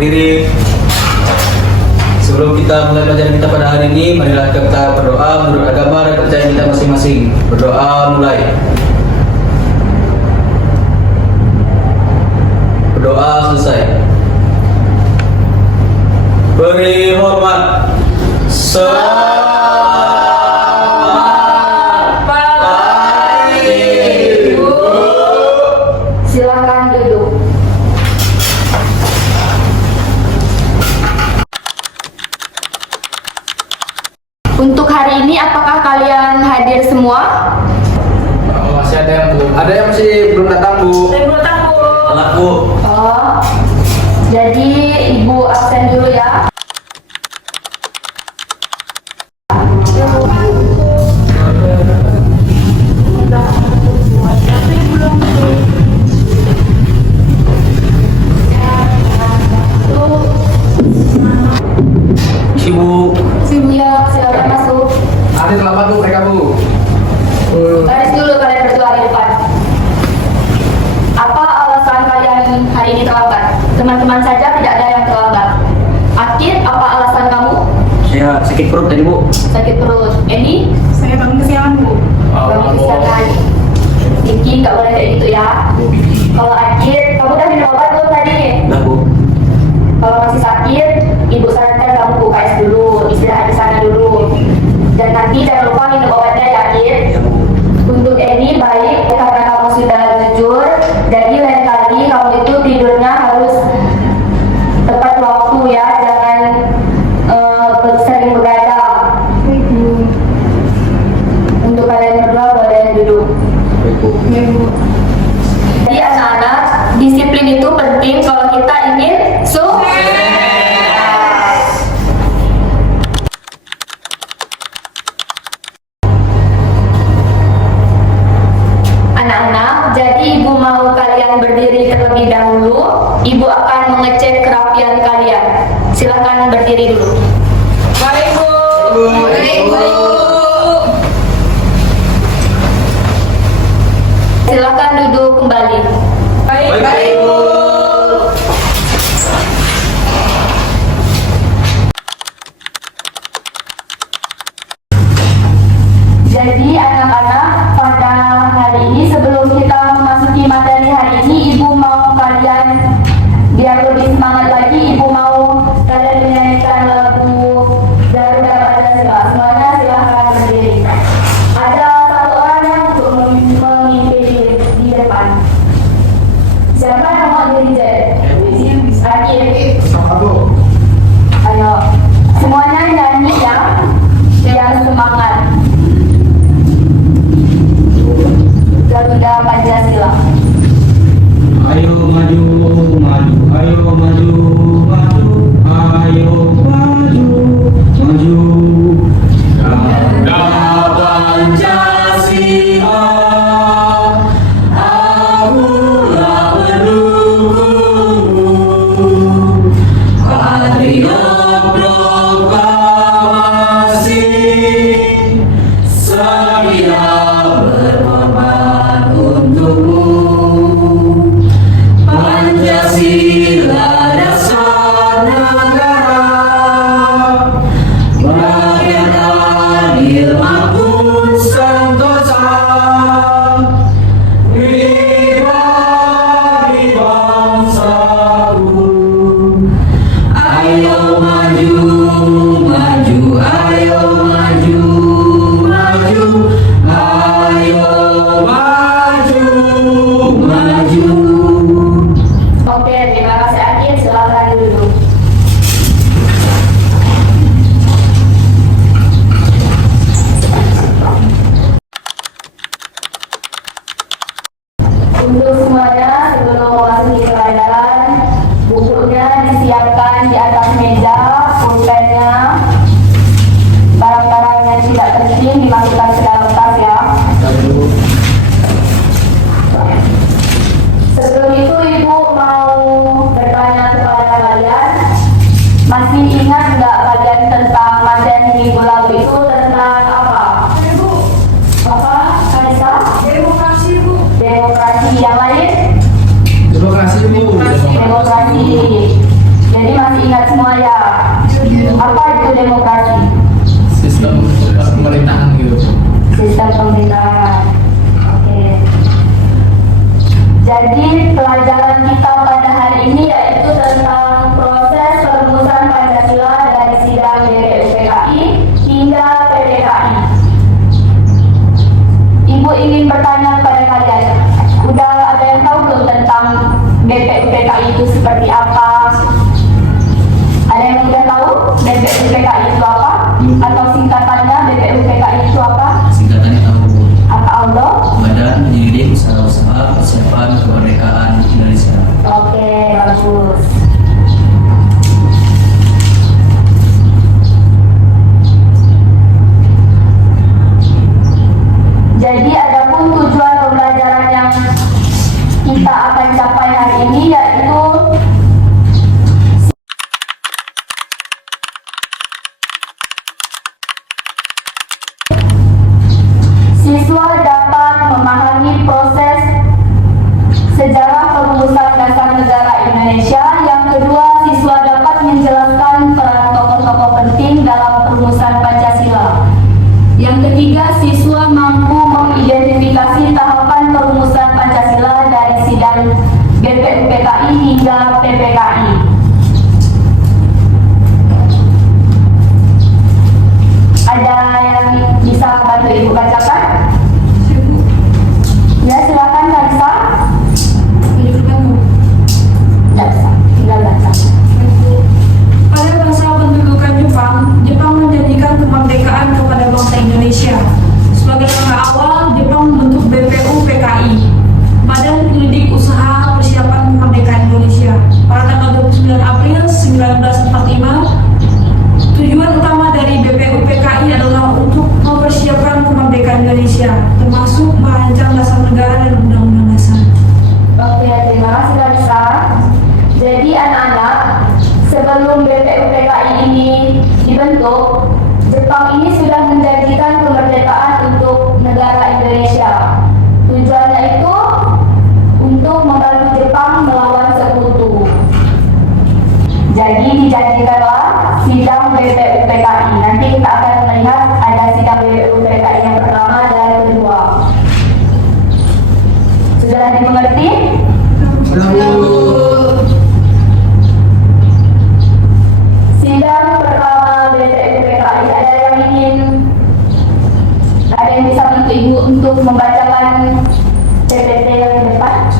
berdiri. Sebelum kita mulai pelajaran kita pada hari ini, marilah kita berdoa menurut agama dan kepercayaan kita masing-masing. Berdoa mulai. Berdoa selesai. Beri hormat. Selamat pagi, Bu. Silakan duduk. Untuk hari ini apakah kalian hadir semua? Oh, masih ada yang belum. Ada yang masih belum datang, Bu. Telat, Bu. Oh, jadi Ibu absen dulu ya. Ibu. Ya, silakan masuk. Ada terlambat, Bu, mereka, Bu. Baris dulu kalian berdua di depan. Apa alasan kalian hari ini terlambat? Teman-teman saja tidak ada yang terlambat. Akid, apa alasan kamu? Saya sakit perut tadi, Bu. Sakit perut. Eni? Saya bangun kesiangan, Bu. Bangun kesiangan. Tinggi, nggak boleh kayak gitu ya. Kalau Akid, kamu udah minum obat belum tadi? Lah, Bu. Kalau masih sakit, Ibu sarankan kamu ke UKS dulu, istirahat di sana dulu. Dan nanti jangan lupa minum obatnya ya, Akid. Ya, Bu. Untuk Eni baik karena kamu sudah jujur, jadi lain kali kamu itu tidurnya harus tepat waktu ya, jangan sering begadang. Untuk kalian berdua boleh duduk. Baik, Bu. Ya, Bu. Jadi anak-anak, disiplin itu penting kalau kita ingin sukses. Anak-anak, jadi Ibu mau kalian berdiri terlebih dahulu. Ibu akan mengecek kerapian kalian. Silakan berdiri dulu. Baik, Bu. Baik, Bu. Silakan duduk kembali. Baik, Bu. Jadi anak-anak, pada hari ini sebelum kita memasuki materi hari ini, Ibu mau kalian biar lebih semangat lagi, Ibu mau kalian menyanyikan lagu Garuda Pancasila. Semuanya silahkan berdiri. Ada satu orang yang untuk memimpin di depan. Siapa yang mau diri? Akif. Sama, Bu. Ayo, semuanya nyanyi ya, biar semangat. Garuda Pancasila. Ayo maju, maju, ayo maju, maju, ayo maju, maju. Garuda Pancasila, akulah pendukungmu. Patriot proklamasi, saya berkorban untukmu. Pancasila dasar negara, rakyat adil makmur sentosa, pribadi bangsaku. Ayo maju, maju, ayo maju, maju, ayo maju, maju. Oke, terima kasih Akif. Silakan duduk. Untuk semuanya, sebelum memasuki pelajaran, bukunya disiapkan di atas meja, pulpennya, barang-barang yang tidak penting dimasukkan ke dalam tas ya. Sebelum itu Ibu mau bertanya kepada kalian, masih ingat nggak kalian tentang materi minggu lalu itu tentang apa? Bu. Apa, Kanisa? Demokrasi, Bu. Demokrasi. Yang lain? Demokrasi, Bu. Demokrasi. Jadi masih ingat semua ya? Apa itu demokrasi? Sistem pemerintahan gitu. Sistem pemerintahan. Oke. Jadi pelajaran kita pada hari ini yaitu tentang proses perumusan Pancasila dari sidang BPUPKI hingga PPKI. Ibu ingin bertanya kepada kalian, udah ada yang tahu belum tentang BPUPKI itu seperti apa? Ada yang udah tahu BPUPKI itu apa? Atau singkatannya BPUPKI itu apa? Singkatannya tahu. Apa Allah? Badan Penyelidik Usaha-Usaha Persiapan Kemerdekaan Indonesia. Oke, bagus. Jadi adapun tujuan pembelajaran yang kita akan capai hari ini yaitu siswa dapat memahami proses sejarah perumusan dasar negara Indonesia. Yang kedua, siswa dapat menjelaskan peran tokoh-tokoh penting dalam perumusan Pancasila. Yang ketiga, siswa mampu mengidentifikasi tahapan perumusan Pancasila dari sidang BPUPKI hingga PPKI. Ada yang bisa bantu Ibu bacakan? Ya, silakan Kalisa. Tidak bisa, tinggal baca. Pada masa pendudukan Jepang, Jepang menjanjikan kemerdekaan kepada bangsa Indonesia. Sebagai langkah awal, Jepang membentuk BPUPKI, Badan Penyelidik Usaha Persiapan Kemerdekaan Indonesia. Pada tanggal 29 April 1945, tujuan utama dari BPUPKI adalah untuk mempersiapkan kemerdekaan Indonesia, termasuk merancang dasar negara dan undang-undang dasar. Oke, terima kasih Kalisa. Jadi anak-anak, sebelum BPUPKI ini dibentuk, Jepang ini sudah menjanjikan kemerdekaan untuk negara Indonesia. Tujuannya itu untuk membantu Jepang melawan sekutu. Jadi dijanjikanlah sidang BPUPKI. Nanti kita akan melihat ada sidang BPUPKI yang pertama dan kedua. Sudah dimengerti? Sidang pertama BPUPKI, ada yang bisa bantu Ibu untuk membacakan PPT yang di depan?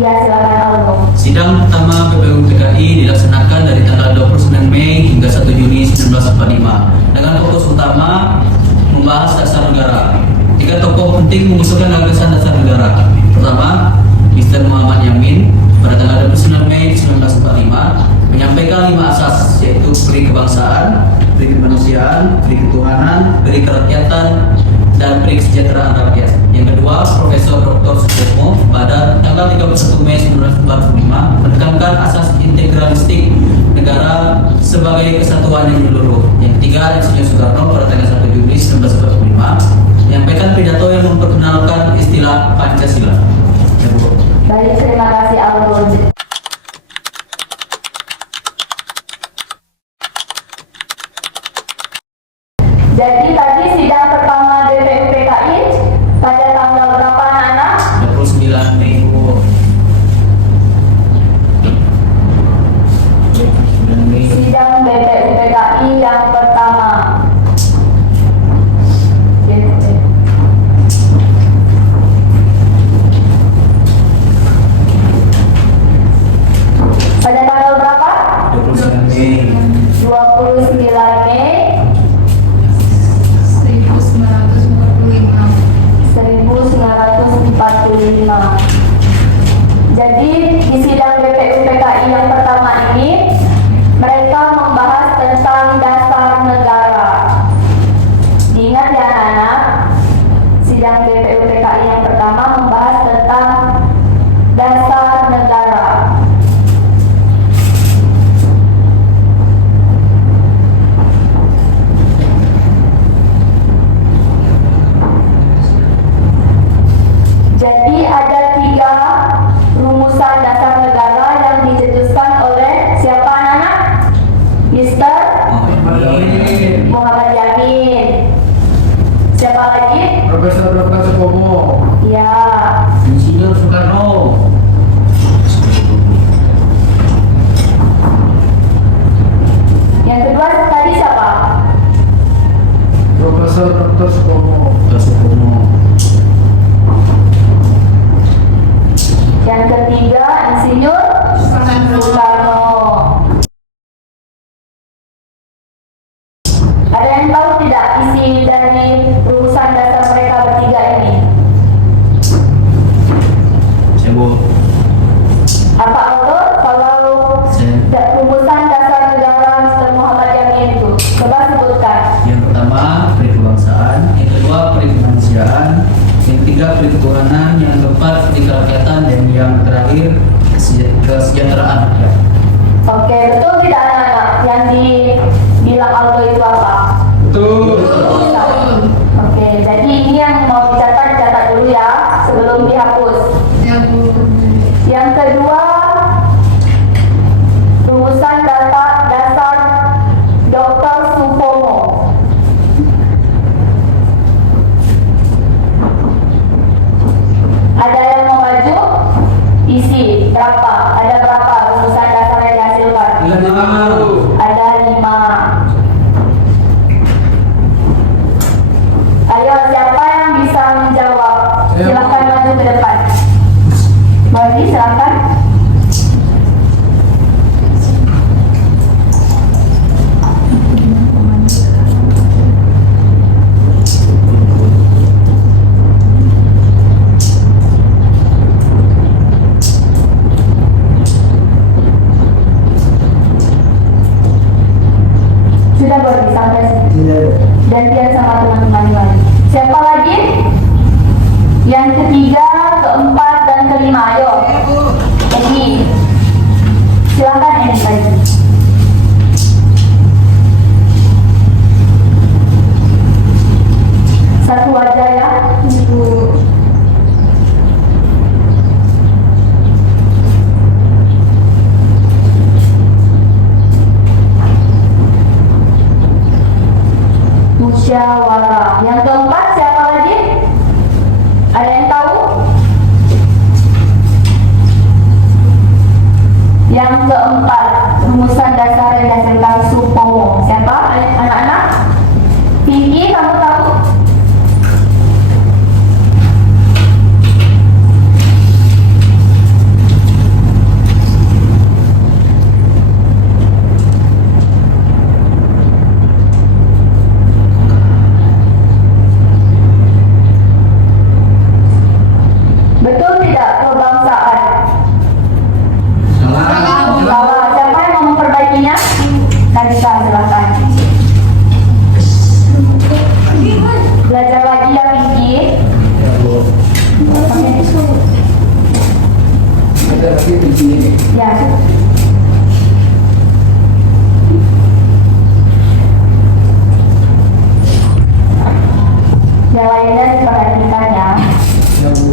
Ya, silakan Allah. Sidang pertama BPUPKI dilaksanakan dari tanggal 29 Mei hingga 1 Juni 1945 dengan fokus utama membahas dasar negara. 3 tokoh penting mengusulkan gagasan dasar negara. Pertama, Mr. Muhammad Yamin pada tanggal 29 Mei 1945 menyampaikan 5 asas, yaitu peri kebangsaan, peri kemanusiaan, peri ketuhanan, peri kerakyatan, dan peri kesejahteraan rakyat. Yang kedua, Profesor Dr. Sutomo pada tanggal 31 Mei 1945 menekankan asas integralistik negara sebagai kesatuan yang menyeluruh. Yang ketiga, Insinyur Soekarno pada tanggal 1 Juni 1945 menyampaikan pidato yang memperkenalkan istilah Pancasila. Ya, Bu. Baik, terima kasih Allah. Jadi tadi sidang pertama BPUPKI pada tanggal berapa anak-anak? 29 Mei, Bu. 29 Mei. Sidang BPUPKI yang pertama. Bu. Apa autor kalau rumusan dasar negara Mr. Muhammad Yamin itu? Coba sebutkan. Yang pertama, peri kebangsaan. Yang kedua, peri kemanusiaan. Yang ketiga, peri ketuhanan. Yang keempat, peri kerakyatan. Dan yang terakhir, kesejahteraan rakyat. Oke, betul tidak anak-anak? Yang dibilang autor itu apa? Betul. Oke, jadi ini yang mau dicatat dulu ya sebelum dihapus. Yang kedua, rumusan dasar Dr. Supomo. Ada yang mau maju? Isi berapa? Ada berapa rumusan dasar yang dihasilkan? Ada 5. Ayo, siapa yang bisa menjawab? Silakan maju ke depan. Bagi, silakan. Sudah Bagi, sampai sini. Gantian sama teman-teman lain. Siapa lagi? Yang ketiga, keempat, dan kelima. Ayo. Eni. Silakan Eni lagi. Satu aja ya. Musyawarah. Yang keempat siapa lagi? Ada yang tahu? Yang keempat, rumusan dasar yang dihasilkan Supomo. Siapa? Anak-anak? Vicky, kamu tahu? Betul tidak kebangsaan? Salah. Siapa yang mau memperbaikinya? Kadika, silakan. Belajar lagi ya, Vicky. Ada lagi di sini. Ya. Yang lainnya diperhatikan ya. Ya Bu.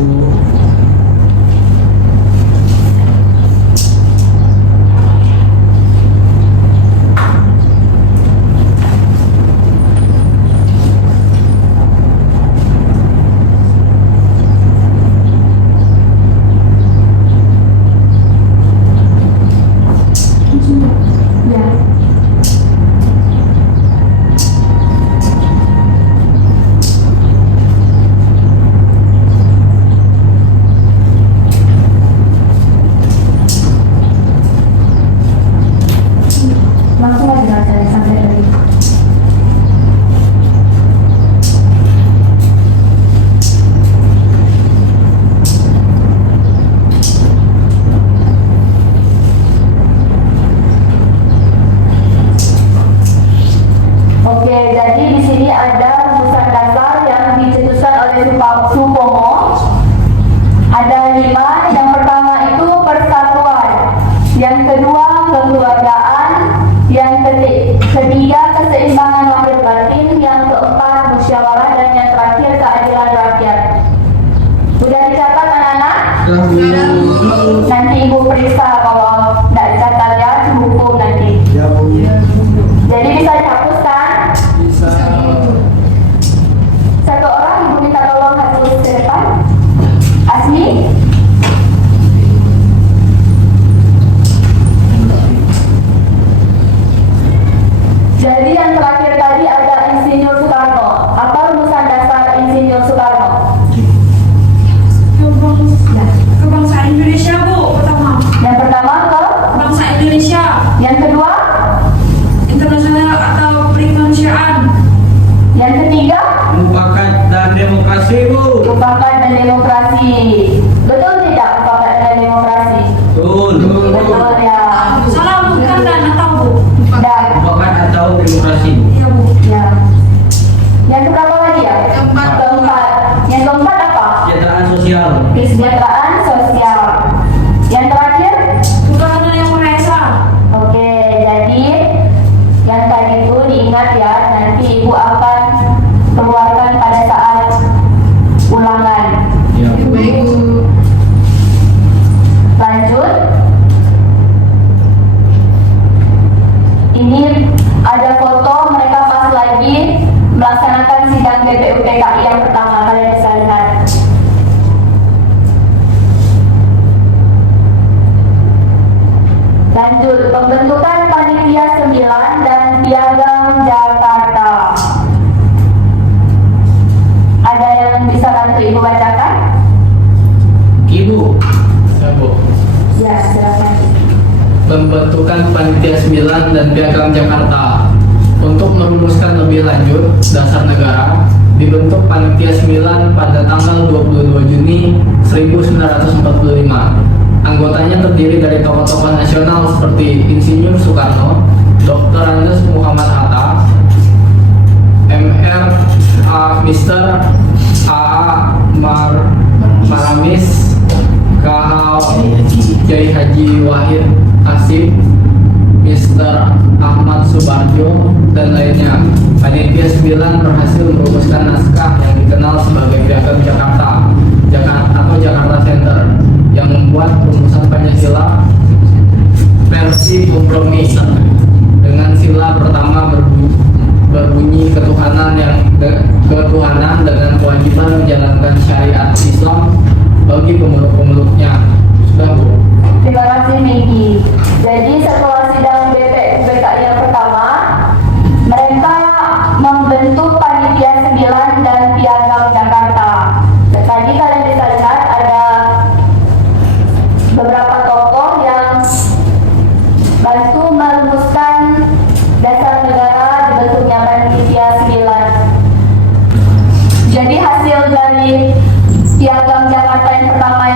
Ya. Langsung aja belajar sampai tadi. Oke, jadi di sini ada rumusan dasar yang dicetuskan oleh Supomo. Ada 5. Yang pertama itu persatuan. Yang kedua kekeluargaan. Yang ketiga keseimbangan lahir batin. Yang keempat musyawarah, dan yang terakhir keadilan rakyat. Sudah dicatat anak-anak? Nanti ibu periksa kalau tidak dicatat ya, dihukum nanti. Jadi bisa dihapuskan. Satu orang ibu minta tolong hapus ke depan. Asmi. Jadi yang terakhir tadi ada Insinyur Soekarno. Apa rumusan dasar Insinyur Soekarno? Kebangsaan Indonesia Bu, pertama. Yang pertama kesejahteraan sosial. Yang terakhir, Tuhan Yang Maha Esa. oke, jadi yang tadi itu diingat ya, nanti ibu akan keluarkan pada saat ulangan. Ya. Baik, Bu. Lanjut. Ini ada foto mereka pas lagi melaksanakan sidang BPUPKI yang pertama, kalian bisa lihat. Lanjut, pembentukan panitia 9 dan piagam Jakarta. Ada yang bisa bantu ibu bacakan? Ibu, Ya, Bu. Ya, silakan. Pembentukan Panitia 9 dan Piagam Jakarta. Untuk merumuskan lebih lanjut dasar negara, dibentuk Panitia 9 pada tanggal 22 Juni 1945. Anggotanya terdiri dari tokoh-tokoh nasional seperti Insinyur Soekarno, Dr. Andes Muhammad Hatta, Mr. Maramis, Kiai Haji Wahid Hasyim, Mr. Ahmad Subarjo, dan lainnya. Panitia 9 berhasil merumuskan naskah yang dikenal sebagai Piagam Jakarta atau Jakarta Center yang membuat rumusan Pancasila versi kompromi dengan sila pertama berbunyi ketuhanan dengan kewajiban menjalankan syariat Islam bagi pemeluk-pemeluknya. Sudah, Bu. Terima kasih Megi. Jadi setelah sidang BPUPKI yang pertama, mereka membentuk panitia 9 dan piagam Jakarta. Tadi kalian bisa lihat ada beberapa tokoh yang bantu merumuskan dasar negara dibentuknya panitia 9. Jadi hasil dari piagam Jakarta yang pertama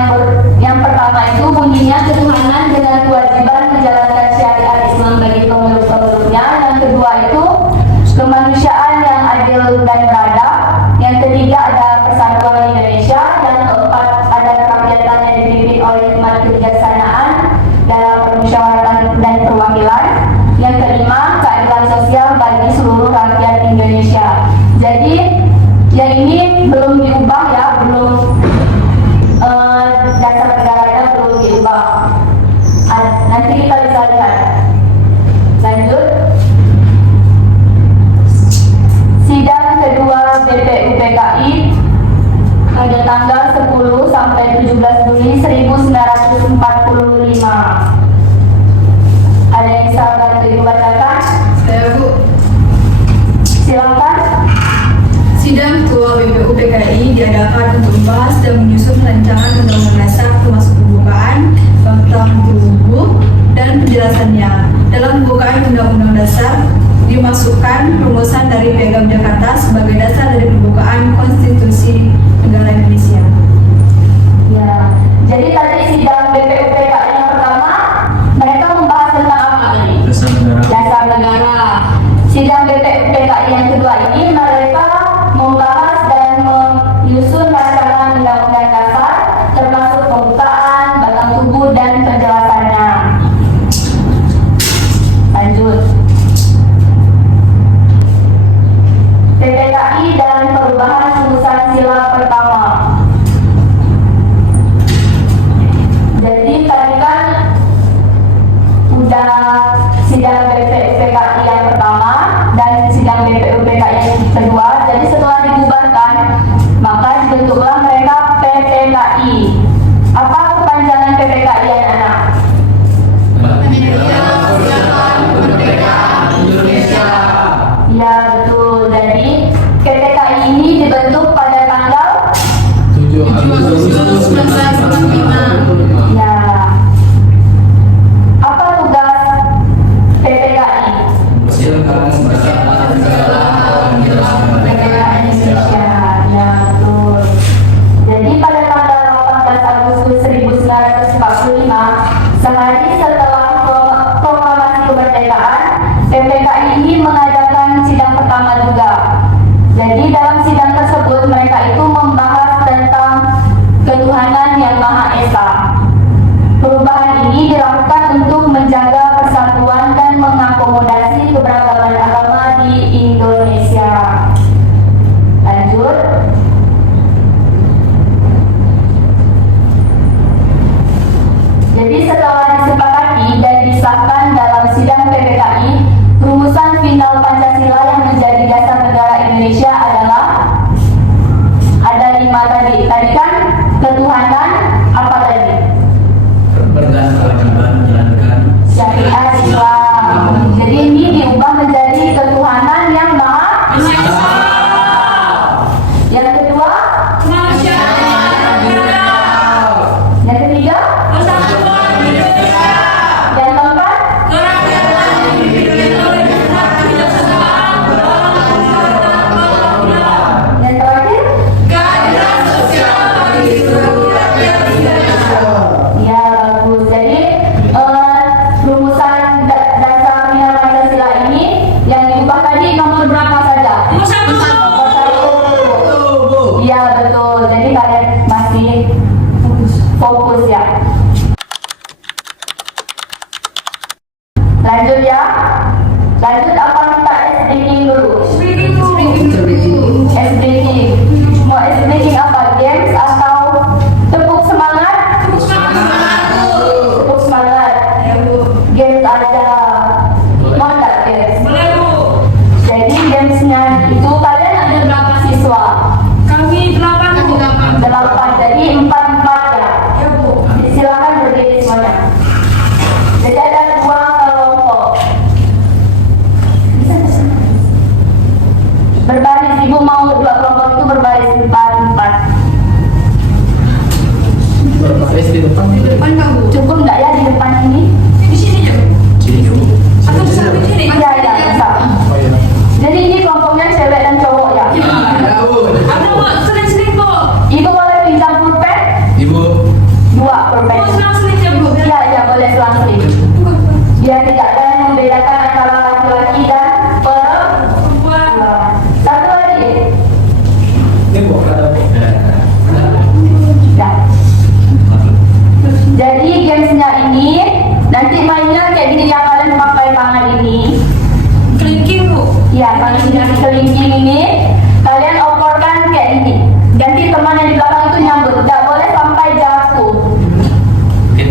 itu bunyinya ketuhanan dengan kewajiban menjalankan syariat Islam bagi pemeluk-pemeluknya. Yang kedua itu kemanusiaan yang adil dan beradab. Yang ketiga ada persatuan Indonesia. Yang keempat ada kerakyatan yang dipimpin oleh hikmat kebijaksanaan dalam permusyawaratan dan perwakilan. Yang kelima keadilan sosial bagi seluruh rakyat Indonesia. Jadi yang ini belum diubah ya, dasar negaranya belum diubah. Nanti kita bisa lihat. Lanjut. Sidang kedua BPUPKI pada tanggal 10 sampai 17 Juli 1945. Ada yang bisa bantu ibu bacakan? Saya, Bu. Silakan. Sidang Ketua BPUPKI diadakan untuk membahas dan menyusun rancangan undang-undang dasar termasuk pembukaan, bab tubuh, dan penjelasannya. Dalam pembukaan undang-undang dasar dimasukkan rumusan dari Piagam Jakarta sebagai dasar dari pembukaan konstitusi negara Indonesia. Ya, jadi tadi sidang BPUPKI yang pertama mereka membahas tentang apa tadi? Dasar negara. Dasar negara. Sidang BPUPKI yang kedua ini mereka membahas dan menyusun rancangan undang-undang dasar termasuk pembukaan, batang tubuh dan penjelasannya. Lanjut. PPKI dan perubahan rumusan sila Tuhan Yang Maha Esa. Perubahan ini dilakukan untuk menjaga persatuan dan mengakomodasi keberagaman agama di Indonesia. Lanjut. Jadi setelah disepakati dan disahkan dalam sidang PPKI, rumusan final Pancasila yang menjadi dasar negara Indonesia adalah ada 5 tadi. Tadi kan ketuhanan, apa tadi? Berkewajiban menjalankan Syariat Islam. Jadi ini diubah menjadi ketuhanan yang maha. Yang kedua, yang ketiga, yang keempat, yang terakhir. Ya, bagus. Jadi rumusan dasar final Pancasila ini yang diubah tadi nomor berapa saja? Nomor satu. Iya, betul. Jadi kalian masih fokus ya. Lanjut ya. Lanjut apa minta S-breaking dulu? S-breaking. Mau S-breaking apa? Games atau tepuk semangat? Tepuk semangat. Games aja. Mau nggak games? Jadi gamesnya itu kalian ada berapa siswa? Kami 8 Bu. 8. Jadi 4-4 ya. Ya Bu. Silakan berdiri semuanya. Jadi ada 2 kelompok. Berbaris, ibu mau 2 kelompok itu berbaris 4-4. Berbaris di depan. Depan Kak Bu. Cukup nggak ya di depan ini? Di sini aja. sini dulu. Atau di samping sini? Iya, iya, bisa. Oh iya. Jadi ini kelompoknya cewek dan cowok ya. Ada Bu, seling-seling Bu. Ibu boleh pinjam pulpen? Ibu 2 pulpen. Oh, selang-seling ya Bu. Iya, iya, boleh selang-seling. Biar tidak ada yang membedakan antara laki-laki dan perempuan. Satu lagi. Ini bukan ada. Ya. Jadi gamesnya ini nanti mainnya kayak gini yang kalian pakai tangan ini. Kelingking Bu. Ya, pakai dengan kelingking ini kalian oporkan kayak gini. Ganti teman yang di belakang itu nyambut. Tidak boleh sampai jatuh.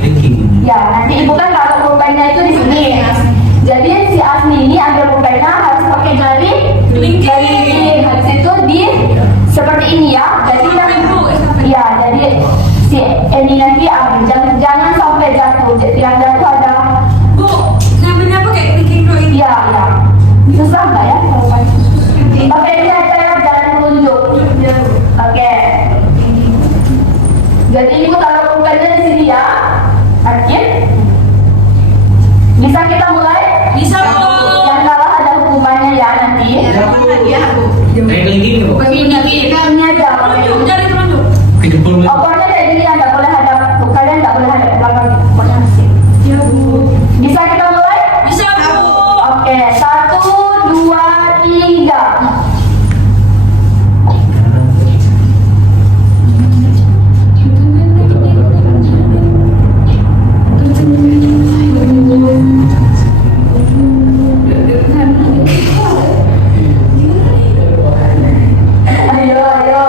thinking. Ya, nanti ibu kan taruh pulpennya itu di sini. Jadi si Asmi ini ambil pulpennya harus pakai jari kelingking. Habis itu di seperti ini ya. Jadi ya, jadi si ini nanti ambil. Jangan sampai jatuh. Jadi yang jatuh ada. Bu, ngambilnya pakai kelingking dulu ini. Iya, iya. Susah nggak ya? Pakai ini aja ya, jangan telunjuk. Oke. Jadi ibu taruh pulpennya di sini ya. Oke. Bisa kita mulai? Bisa Bu. Yang kalah ada hukumannya ya nanti. Kayak kelingking Bu. Ini aja. Telunjuk, jari telunjuk. Kejempol Bu. Opornya kayak gini ya, nggak boleh hadap. Kalian nggak boleh hadap belakang. Pokoknya masih. Ya Bu. Bisa kita mulai? Bisa Bu. Oke, 1, 2, 3. Ayo, ayo.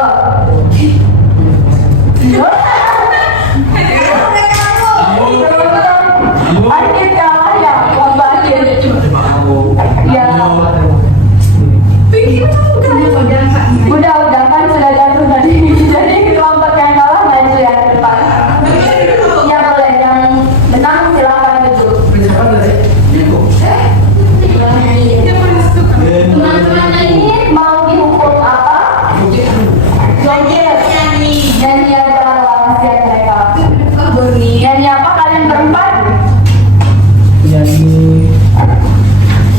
Akhir kalah ya, Akhir. Ya. Udah kan sudah jatuh tadi. Jadi kelompok yang kalah maju ya ke depan. Ya boleh, yang menang silakan duduk. Teman-teman ini mau dihukum apa? Joget. Nyanyi aja kasihan mereka. Nyanyi apa kalian berempat?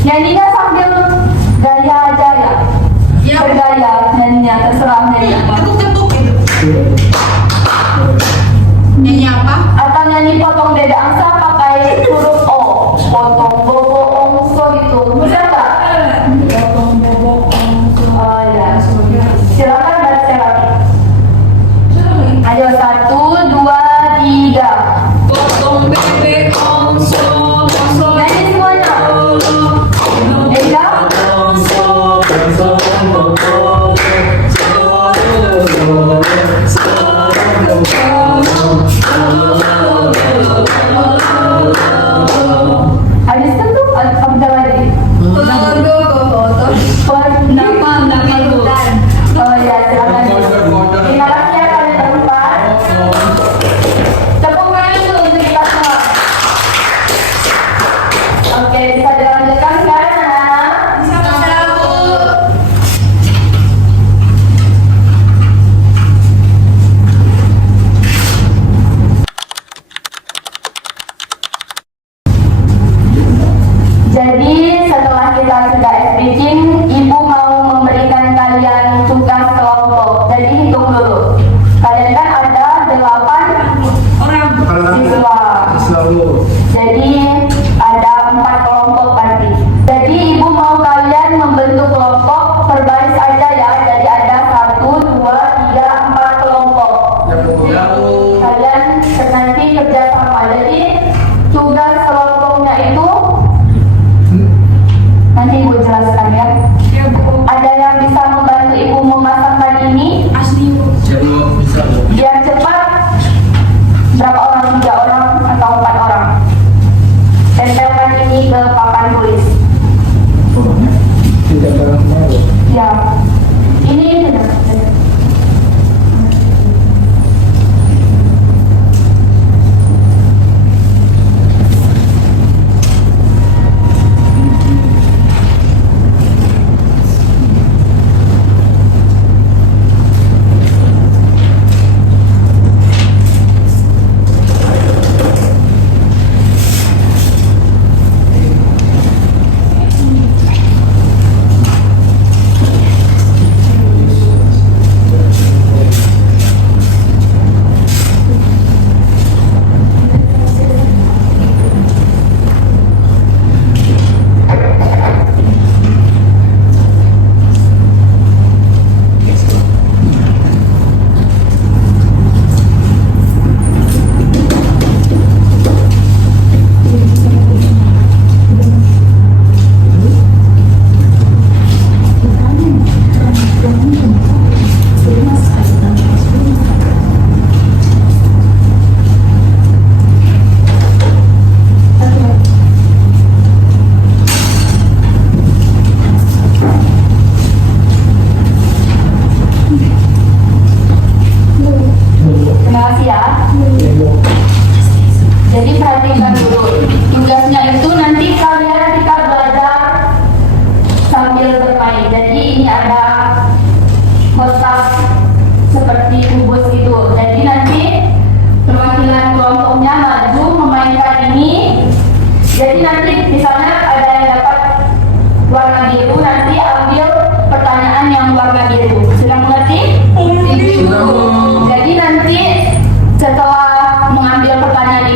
Nyanyinya sambil gaya aja ya. Bergaya nyanyinya terserah nyanyi. Nyanyi apa? Atau nyanyi potong dada angsa pakai huruf O. Potong bobo ongso gitu. Bisa nggak? Oh ya. Silakan dan silakan. Ayo 1, 2,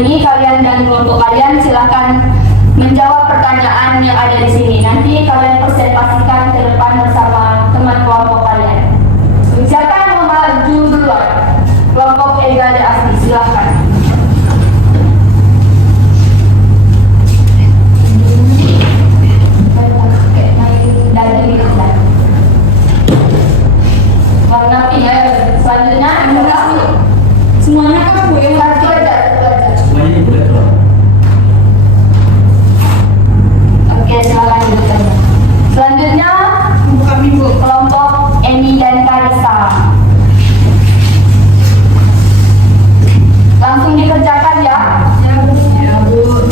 ini kalian dan kelompok kalian silakan menjawab pertanyaan yang ada di sini. Nanti kalian presentasikan ke depan bersama teman kelompok kalian. Siapa yang mau maju duluan? Kelompok Ega dan Asli, silakan. Warna pink ya. Selanjutnya Semuanya kan Bu ya. satu aja. Semuanya ini boleh keluar. Oke, silakan duduk. Selanjutnya Buka minggu. kelompok Eni dan Karisa. Langsung dikerjakan ya. Ya Bu. Ya Bu.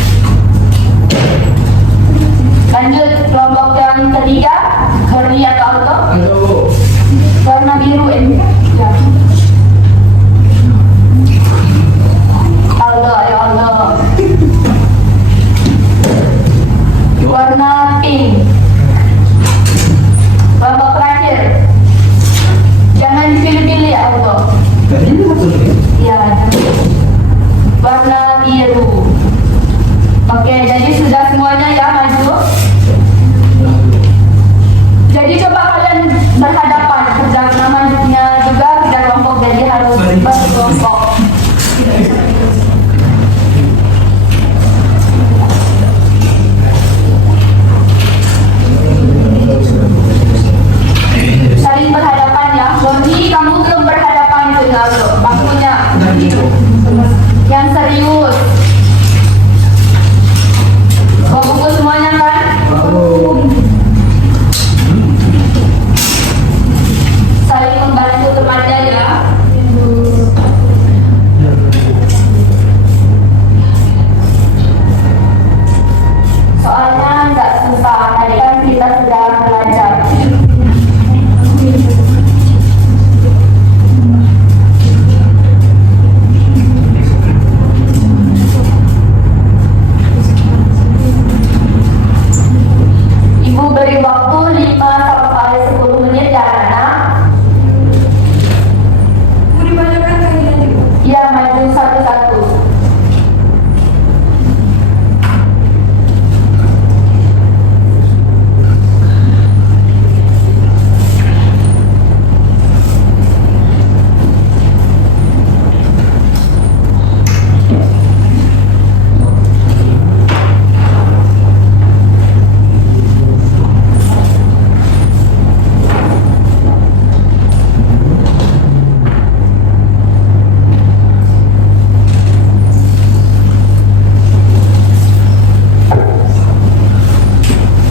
Lanjut kelompok yang ketiga, Berni atau Aldo. Aduh. Warna biru ini. Ya. Aldo, ayo Aldo. Warna pink. Kelompok terakhir. Jangan dipilih-pilih ya Aldo. Kayaknya ini betul nih. Iya. Warna biru. Oke, jadi sudah semuanya ya maju. Jadi coba kalian berhadapan kerja namanya juga kerja kelompok, jadi harus berkelompok. Saling berhadapan ya. Doni, kamu belum berhadapan itu ya, bro. Waktunya yang serius. Bawa buku semuanya kan? Saling membantu temannya ya. Soalnya nggak susah, tadi kan kita sudah belajar. Ibu beri waktu 5 sampai 10 menit ya anak. Bu dibacakan lagi nanti Bu. Iya, maju satu-satu.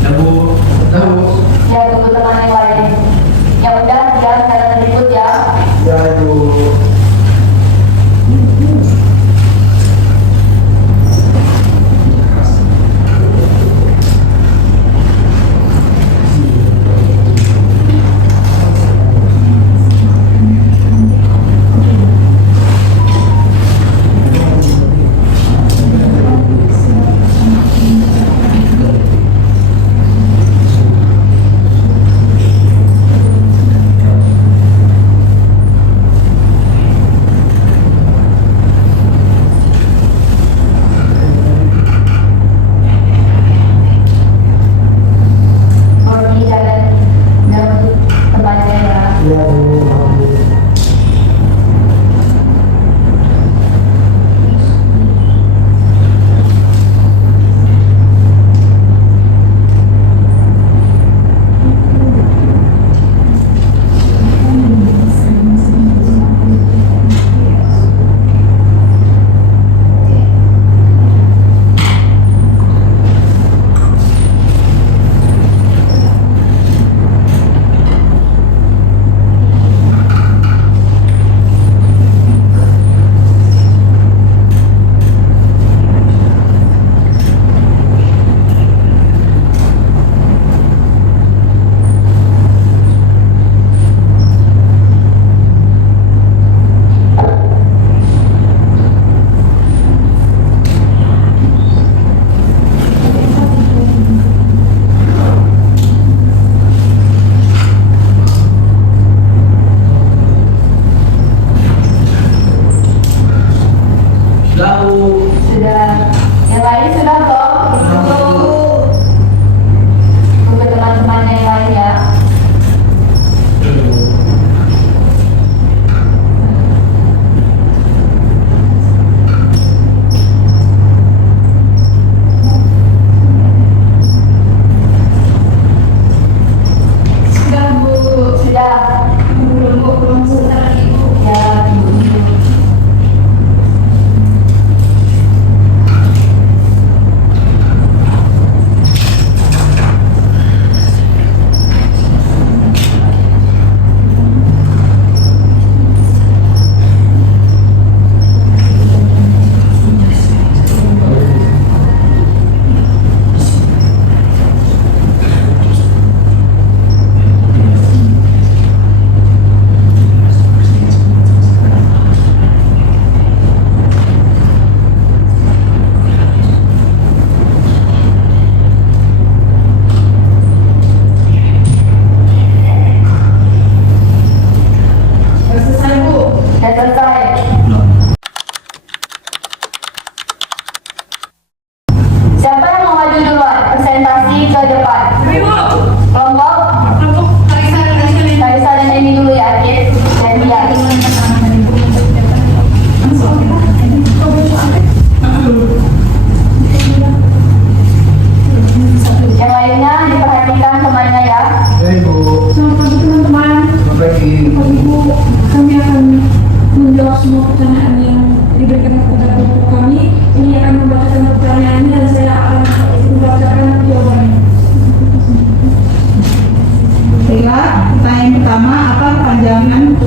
Nah, Bu. Tahu. Ya, tunggu teman yang lain. Ya udah, jalan cara berikut ya. Ya Ibu. Pergi jalan jauh temannya ya. Ya Bu. Sudah, Bu. Sudah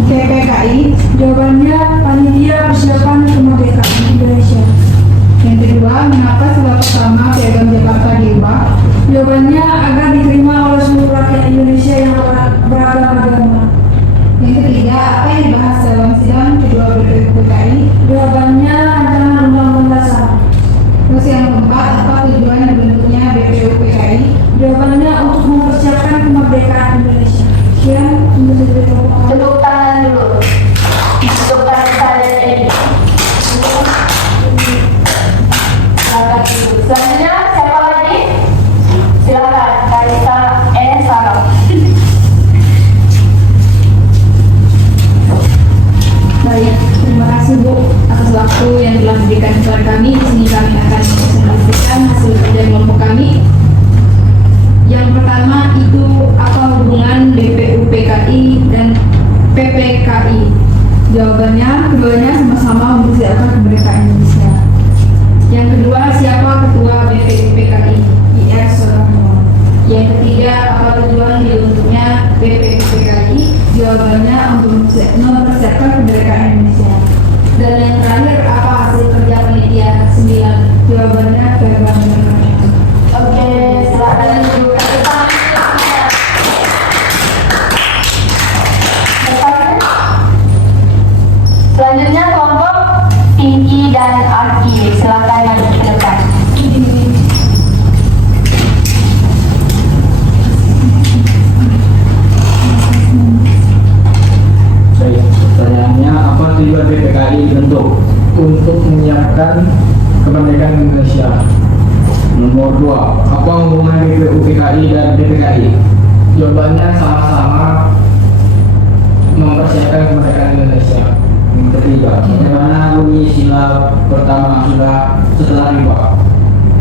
PPKI? Jawabannya Panitia Persiapan Kemerdekaan Indonesia. Yang kedua, mengapa sila pertama Piagam Jakarta diubah? Jawabannya agar diterima oleh seluruh rakyat Indonesia yang beragam agama. Yang ketiga, apa yang dibahas dalam sidang kedua PPKI? Jawabannya rancangan undang-undang dasar. Terus yang keempat, apa tujuan dibentuknya BPUPKI? Jawabannya untuk mempersiapkan kemerdekaan Indonesia. Sekian untuk video. Tepuk tangan dulu. Untuk para saya ini. Silakan dulu. Selanjutnya siapa lagi? Silakan Kaisa Sarah. Baik, terima kasih Bu atas waktu yang telah diberikan kepada kami. Di sini kami akan menyampaikan hasil kerja kelompok kami. Yang pertama itu apa hubungan BPUPKI dan PPKI? Jawabannya, keduanya sama-sama mempersiapkan kemerdekaan Indonesia. Yang kedua, siapa ketua BPUPKI? IR Soekarno. Yang ketiga, apa tujuan dibentuknya BPUPKI? Jawabannya untuk mempersiapkan kemerdekaan Indonesia. Dan yang terakhir, apa hasil kerja panitia 9? Jawabannya kemerdekaan Indonesia. Oke, silakan dulu. Tepuk tangan. Selanjutnya kelompok Pinky dan Aki. Silakan maju ke depan. Baik, pertanyaannya apa tujuan PPKI dibentuk? Untuk menyiapkan kemerdekaan Indonesia. Nomor 2, apa hubungan BPUPKI dan PPKI? Jawabannya sama-sama mempersiapkan kemerdekaan Indonesia. Yang ketiga, bagaimana bunyi sila pertama setelah riba?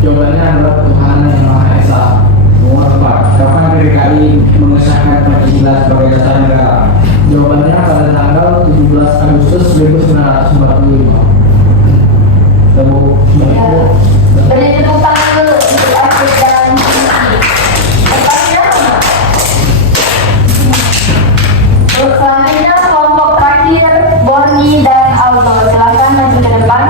Jawabannya adalah Tuhan yang Maha Esa. Nomor 4, kapan PPKI mengesahkan Pancasila sebagai dasar negara? Jawabannya pada tanggal 17 Agustus 1945. Tepuk tangan. Beri tepuk tangan dulu untuk Aki dan Pinky. Tempatnya sama. Terus selanjutnya kelompok terakhir Boni dan Aldo. Silakan maju ke depan.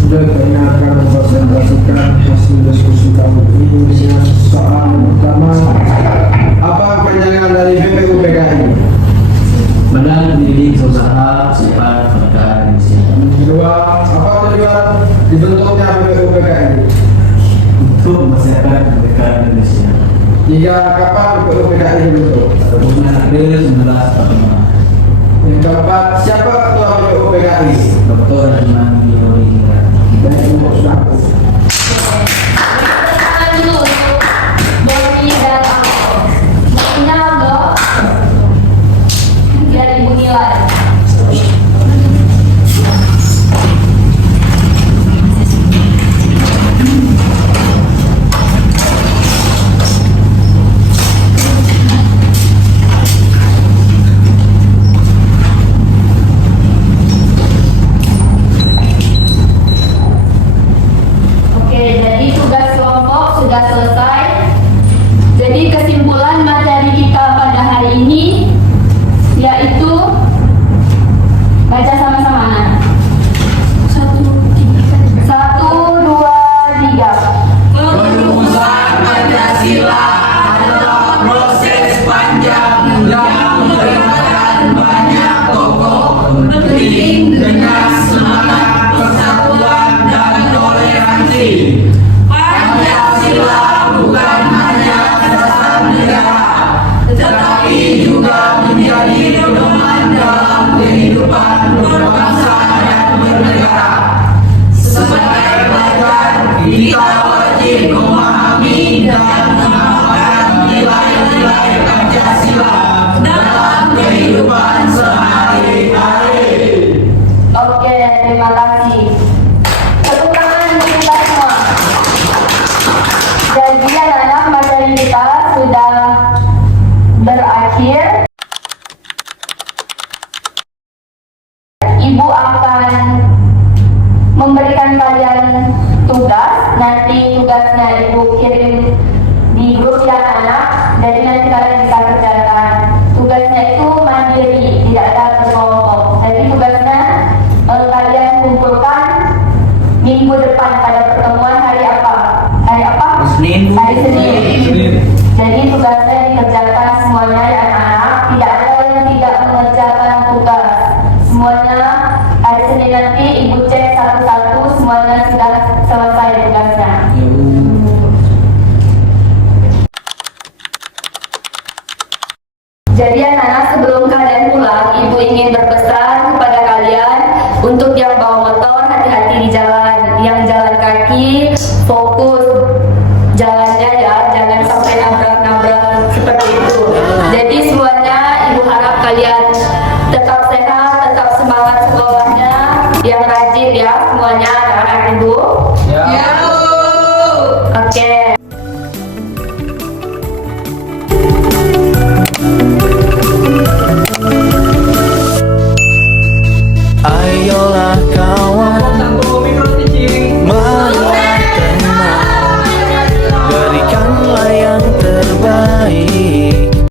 Sudah saya akan mempresentasikan hasil diskusi kami ini dengan soal pertama, apa panjangan dari BPUPKI? Badan Pendidik Usaha Persiapan Kemerdekaan Indonesia. Kedua, apa tujuan dibentuknya BPUPKI? Untuk mempersiapkan kemerdekaan Indonesia. Tiga, kapan BPUPKI dibentuk? Pada bulan April 1945. Yang keempat, siapa ketua BPUPKI? Dr. Rahman Biori. Dan untuk sudah. Tepuk tangan dulu untuk Boni dan Aldo. Boninya Aldo. Biar ibu nilai. Oke, jadi tugas kelompok sudah selesai. Jadi kesimpulan materi kita pada hari ini yaitu baca sama-sama. Nah. 1, 2, 3. Perumusan Pancasila adalah proses panjang yang melibatkan banyak tokoh penting dengan semangat persatuan dan toleransi. Pancasila bukan hanya dasar negara, tetapi juga menjadi pedoman dalam kehidupan berbangsa dan bernegara. Sebagai pelajar, kita wajib memahami dan mengamalkan nilai-nilai Pancasila dalam kehidupan sehari-hari. Oke, terima kasih. Tepuk tangan untuk kita semua. Jadi anak-anak materi kita sudah berakhir. Ibu akan memberikan kalian tugas. tugasnya ibu kirim di grup ya anak, jadi nanti kalian bisa kerjakan. Tugasnya itu mandiri, tidak ada berkelompok. Jadi tugasnya kalian kumpulkan minggu depan pada pertemuan hari apa? Hari apa? Senin. Hari Senin. Jadi tugasnya dikerjakan semuanya ya anak-anak. Tidak ada yang tidak mengerjakan tugas. Semuanya hari Senin nanti ibu cek satu-satu semuanya sudah selesai tugasnya. Ya, Bu. Jadi anak-anak, sebelum kalian pulang, ibu ingin berpesan kepada kalian untuk yang bawa motor hati-hati di jalan, yang jalan kaki fokus jalannya ya, jangan sampai nabrak-nabrak seperti itu. Jadi semuanya ibu harap kalian tetap sehat, tetap semangat sekolahnya, yang rajin ya semuanya anak-anak ibu. Ya. Oke.